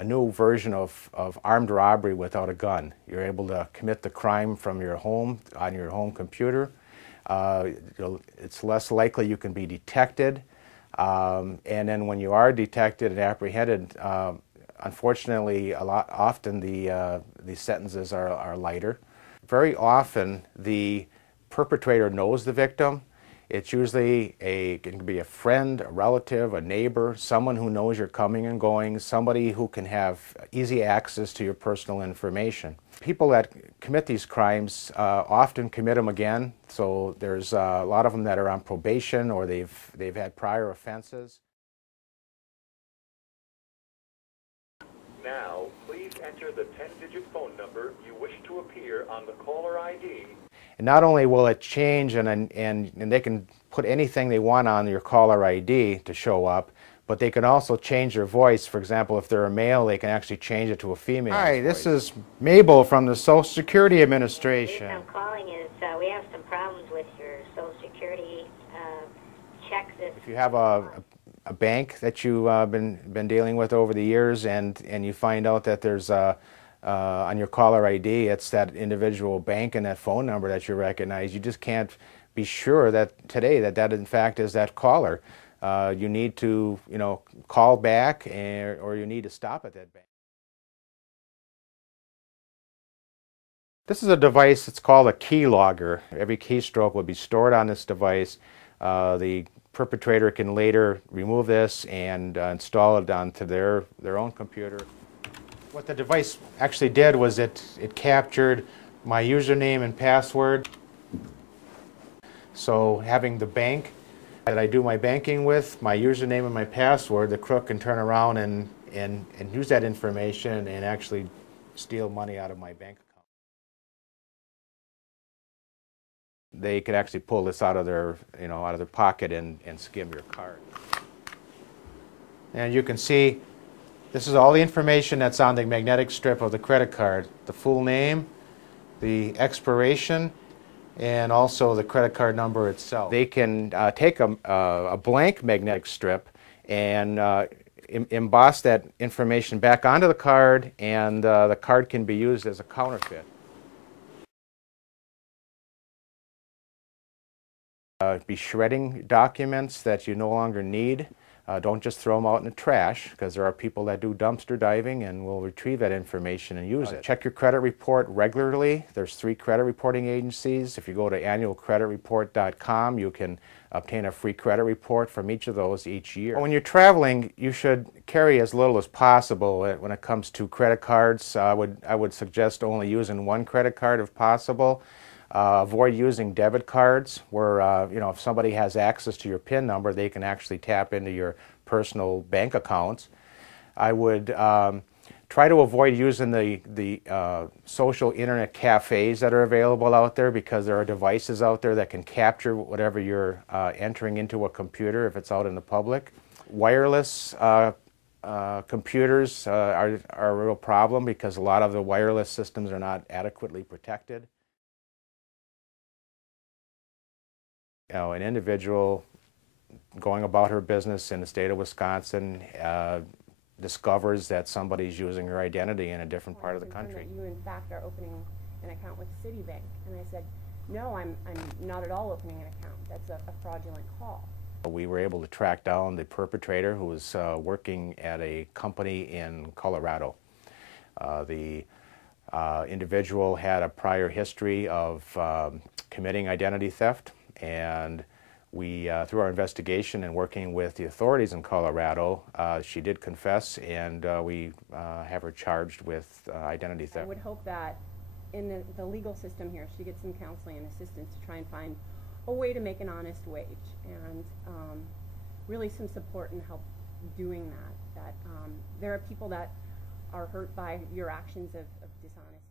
a new version of armed robbery without a gun. You're able to commit the crime from your home, on your home computer. It's less likely you can be detected. And then when you are detected and apprehended, unfortunately, often the sentences are lighter. Very often, the perpetrator knows the victim. It's usually it can be a friend, a relative, a neighbor, someone who knows you're coming and going, somebody who can have easy access to your personal information. People that commit these crimes often commit them again, so there's a lot of them that are on probation or they've had prior offenses. Now, please enter the 10-digit phone number you wish to appear on the caller ID. And not only will it change and they can put anything they want on your caller ID to show up, but they can also change their voice. For example, if they're a male, they can actually change it to a female. Hi, this is Mabel from the Social Security Administration. The reason I'm calling is we have some problems with your Social Security checks. If you have a bank that you've been dealing with over the years and you find out that there's on your caller ID, it's that individual bank and that phone number that you recognize, you just can't be sure that today that in fact is that caller. You need to, call back or you need to stop at that bank. This is a device, it's called a keylogger. Every keystroke will be stored on this device. The perpetrator can later remove this and install it onto their own computer. What the device actually did was it captured my username and password. So having the bank that I do my banking with, my username and my password, the crook can turn around and use that information and actually steal money out of my bank account. They could actually pull this out of their, out of their pocket and skim your card. And you can see this is all the information that's on the magnetic strip of the credit card. The full name, the expiration, and also the credit card number itself. They can take a blank magnetic strip and emboss that information back onto the card, and the card can be used as a counterfeit. Be shredding documents that you no longer need. Don't just throw them out in the trash, because there are people that do dumpster diving and will retrieve that information and use it. Check your credit report regularly. There's 3 credit reporting agencies. If you go to annualcreditreport.com, you can obtain a free credit report from each of those each year. When you're traveling, you should carry as little as possible when it comes to credit cards. I would suggest only using 1 credit card if possible. Avoid using debit cards where, if somebody has access to your PIN number, they can actually tap into your personal bank accounts. I would try to avoid using the social internet cafes that are available out there, because there are devices out there that can capture whatever you're entering into a computer if it's out in the public. Wireless computers are a real problem, because a lot of the wireless systems are not adequately protected. An individual going about her business in the state of Wisconsin discovers that somebody's using her identity in a different part of the country. You, in fact, are opening an account with Citibank. And I said, no, I'm not at all opening an account. That's a fraudulent call. We were able to track down the perpetrator, who was working at a company in Colorado. The individual had a prior history of committing identity theft. And we, through our investigation and working with the authorities in Colorado, she did confess, and we have her charged with identity theft. I would hope that in the legal system here, she gets some counseling and assistance to try and find a way to make an honest wage, and really some support and help doing that. There are people that are hurt by your actions of dishonesty.